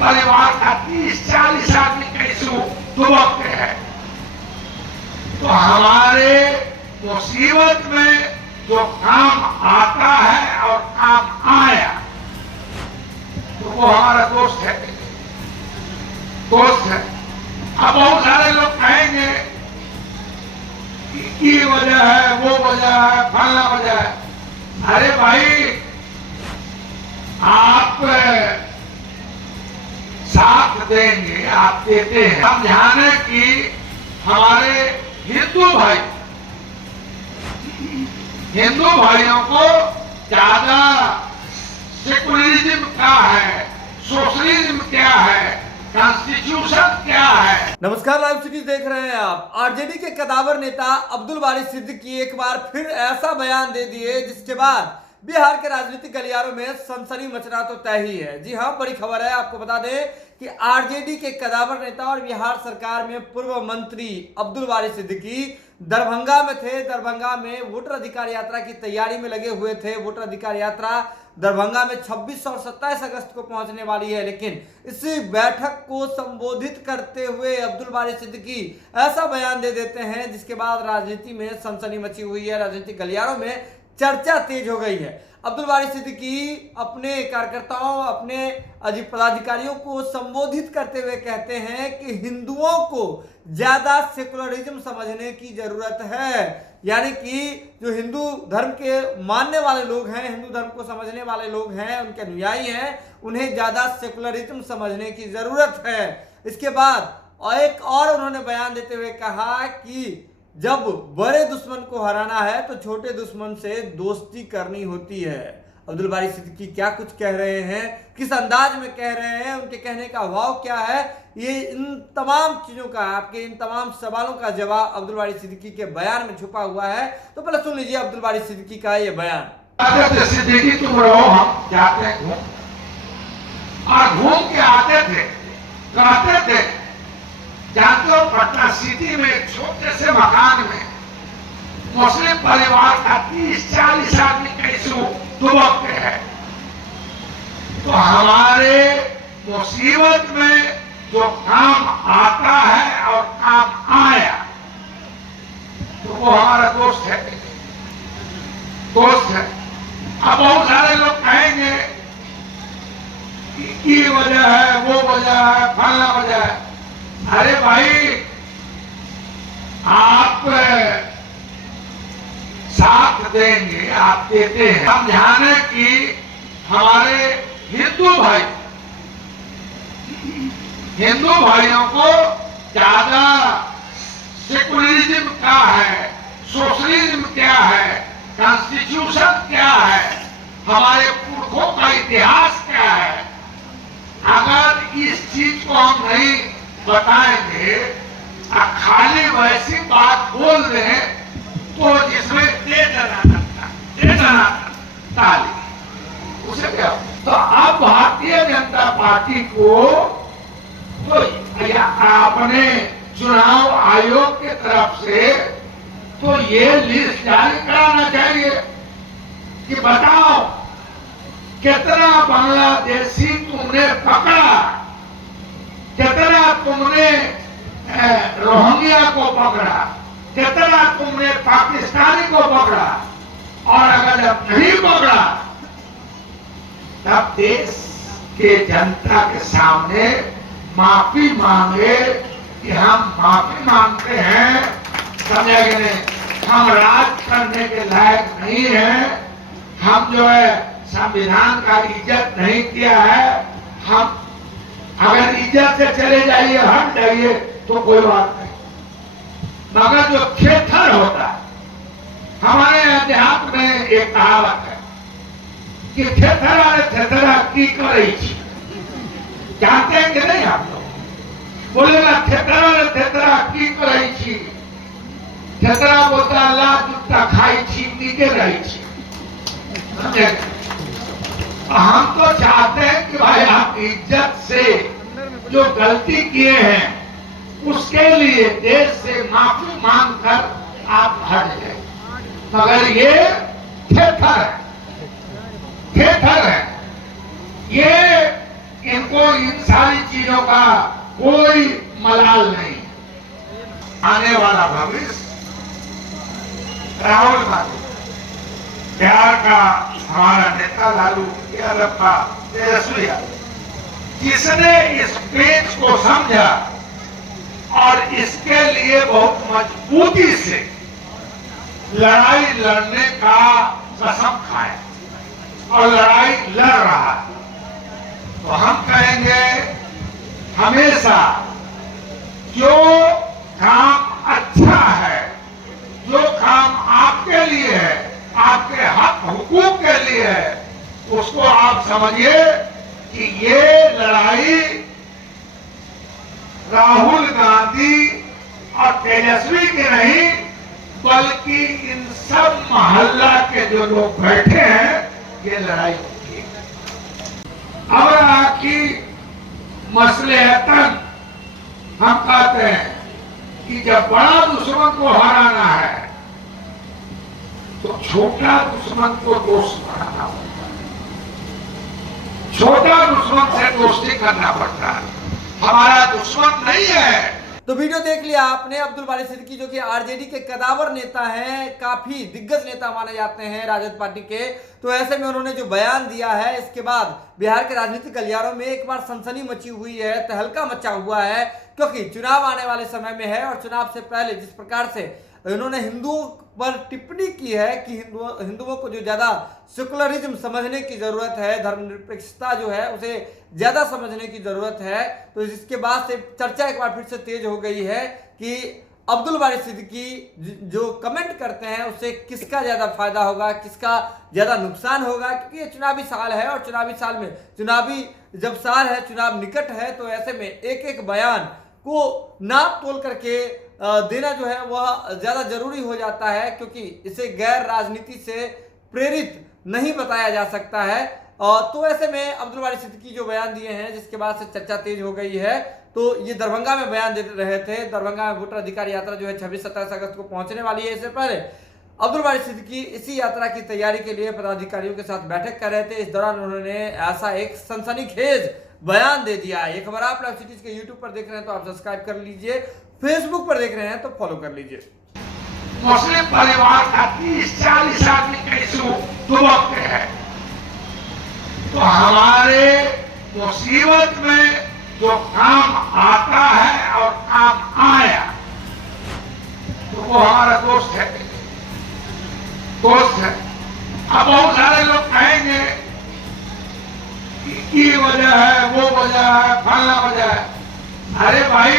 परिवार का 30-40 आदमी कैसे दुबकते हैं। तो हमारे मुसीबत में जो काम आता है और काम आया तो वो हमारा दोस्त है। अब बहुत सारे लोग कहेंगे कि ये वजह है, वो वजह है, फलाना वजह है। अरे भाई, आप साथ देंगे, आप देते हैं। समझाने की हमारे हिंदू भाइयों को ज्यादा सेकुलरिज्म क्या है, सोशलिज्म क्या है, कॉन्स्टिट्यूशन क्या है। नमस्कार, लाइव सिटीज देख रहे हैं आप। आरजेडी के कदावर नेता अब्दुल बारी सिद्दीकी एक बार फिर ऐसा बयान दे दिए जिसके बाद बिहार के राजनीतिक गलियारों में सनसनी मचना तो तय ही है। जी हां, बड़ी खबर है। आपको बता दें कि आरजेडी के कदावर नेता और बिहार सरकार में पूर्व मंत्री अब्दुल बारी सिद्दीकी दरभंगा में थे। दरभंगा में वोटर अधिकार यात्रा की तैयारी में लगे हुए थे। वोटर अधिकार यात्रा दरभंगा में 26 और 27 अगस्त को पहुंचने वाली है। लेकिन इस बैठक को संबोधित करते हुए अब्दुल बारी सिद्दीकी ऐसा बयान दे देते हैं जिसके बाद राजनीति में सनसनी मची हुई है। राजनीतिक गलियारों में चर्चा तेज हो गई है। अब्दुल बारी सिद्दीकी अपने कार्यकर्ताओं, अपने पदाधिकारियों को संबोधित करते हुए कहते हैं कि हिंदुओं को ज्यादा सेकुलरिज्म समझने की जरूरत है। यानी कि जो हिंदू धर्म के मानने वाले लोग हैं, हिंदू धर्म को समझने वाले लोग हैं, उनके अनुयायी हैं, उन्हें ज्यादा सेकुलरिज्म समझने की जरूरत है। इसके बाद एक और उन्होंने बयान देते हुए कहा कि जब बड़े दुश्मन को हराना है तो छोटे दुश्मन से दोस्ती करनी होती है। अब्दुल बारी सिद्दीकी क्या कुछ कह रहे हैं, किस अंदाज में कह रहे हैं, उनके कहने का भाव क्या है, ये इन तमाम चीजों का, आपके इन तमाम सवालों का जवाब अब्दुल बारी सिद्दीकी के बयान में छुपा हुआ है। तो पहले सुन लीजिए अब्दुल बारी सिद्दीकी का ये बयान। सिद्दीकी तुम रहो, हम जाते हैं घूम, और घूम के आते थे, कहते थे, जानते हो पटना सिटी में एक छोटे से मकान में मुस्लिम परिवार का 30-40 आदमी कैसे दुबकते हैं। तो हमारे मुसीबत में जो काम आता है और काम आया तो वो हमारा दोस्त है। अब बहुत सारे लोग कहेंगे कि ये वजह है, वो वजह है, फलाना वजह है। अरे भाई, आप साथ देंगे, आप देते हैं। समझाने की हमारे हिंदू भाइयों को ज्यादा सेकुलरिज्म क्या है, सोशलिज्म क्या है, कॉन्स्टिट्यूशन क्या है, हमारे पुरखों का इतिहास क्या है, अगर इस चीज को हम नहीं बताएंगे, खाली वैसी बात बोल दें तो जिसमें दे देना ताली, उसे क्या। तो अब भारतीय जनता पार्टी को तो अपने चुनाव आयोग की तरफ से तो ये लिस्ट जारी कराना चाहिए कि बताओ कितना बांग्लादेशी तुमने पकड़ा, कितना तुमने रोहिंग्या को पकड़ा, कितना तुमने पाकिस्तानी को पकड़ा, और अगर जब नहीं पकड़ा तब देश के जनता के सामने माफी मांगे कि हम माफी मांगते हैं, समझे कि नहीं, हम राज करने के लायक नहीं हैं, हम जो है संविधान का इज्जत नहीं किया है, हम अगर इज्जत से चले जाइए, हट जाइए तो कोई बात नहीं, मगर जो थेथर होता है, हमारे अध्यात्म में एक कहावत है कि थेथरा की करे, जानते हैं कि नहीं आप लोग? बोलेगा थेथरा की करे, थेथरा बोलता अल्लाह जुट्टा खाई छी, नीचे रही छी। हम तो चाहते हैं कि भाई आप इज्जत से जो गलती किए हैं उसके लिए देश से माफी मांग कर आप हट गए, मगर ये थेथर है, ये इनको इन सारी चीजों का कोई मलाल नहीं। आने वाला भविष्य राहुल गांधी, बिहार का हमारा नेता लालू यादव का, तेजस्वी यादव, जिसने इस पेच को समझा और इसके लिए बहुत मजबूती से लड़ाई लड़ने का कसम खाया और लड़ाई लड़ रहा है, तो हम कहेंगे हमेशा जो काम अच्छा है, जो काम आपके लिए है, आपके हक हुकूक के लिए है, उसको आप समझिए कि ये लड़ाई राहुल गांधी और तेजस्वी की नहीं, बल्कि इन सब मोहल्ला के जो लोग बैठे हैं, ये लड़ाई होती है। अब की मसलेहतन हम कहते हैं कि जब बड़ा दुश्मन को हराना है तो छोटा दुश्मन को दोस्त बनाना पड़ता है, छोटा दुश्मन से दोस्ती करना पड़ता है, हमारा दुश्मन नहीं है। तो वीडियो देख लिया आपने। अब्दुल बारी सिद्दीकी जो कि आरजेडी के कदावर नेता हैं, काफी दिग्गज नेता माने जाते हैं राजद पार्टी के, तो ऐसे में उन्होंने जो बयान दिया है, इसके बाद बिहार के राजनीतिक गलियारों में एक बार सनसनी मची हुई है, तहलका मचा हुआ है, क्योंकि चुनाव आने वाले समय में है और चुनाव से पहले जिस प्रकार से इन्होंने हिंदुओं पर टिप्पणी की है कि हिंदुओं को जो ज्यादा सेकुलरिज्म समझने की जरूरत है, धर्मनिरपेक्षता जो है उसे ज्यादा समझने की जरूरत है, तो इसके बाद से चर्चा एक बार फिर से तेज हो गई है कि अब्दुल बारी सिद्दीकी जो कमेंट करते हैं उससे किसका ज्यादा फायदा होगा, किसका ज्यादा नुकसान होगा, क्योंकि ये चुनावी साल है और चुनावी साल में चुनावी जब साल है, चुनाव निकट है, तो ऐसे में एक एक बयान को नाप तोल करके देना जो है वह ज्यादा जरूरी हो जाता है, क्योंकि इसे गैर राजनीति से प्रेरित नहीं बताया जा सकता है। तो ऐसे में अब्दुल बारी सिद्दीकी जो बयान दिए हैं, जिसके बाद से चर्चा तेज हो गई है, तो ये दरभंगा में बयान दे रहे थे। दरभंगा में वोटर अधिकार यात्रा जो है 26-27 अगस्त को पहुंचने वाली है। इससे पहले अब्दुल बारी सिद्दीकी इसी यात्रा की तैयारी के लिए पदाधिकारियों के साथ बैठक कर रहे थे। इस दौरान उन्होंने ऐसा एक सनसनीखेज बयान दे दिया। ये खबर आप लाइव सिटीज के यूट्यूब पर देख रहे हैं तो आप सब्सक्राइब कर लीजिए, फेसबुक पर देख रहे हैं तो फॉलो कर लीजिए। मुस्लिम परिवार का 30-40 आदमी कैसे दुबकते हैं, तो हमारे मुसीबत में जो काम आता है और काम आया, तो वो हमारा दोस्त है, दोस्त है। अब बहुत सारे लोग कहेंगे कि ये वजह है, वो वजह है, फलाना वजह है। अरे भाई,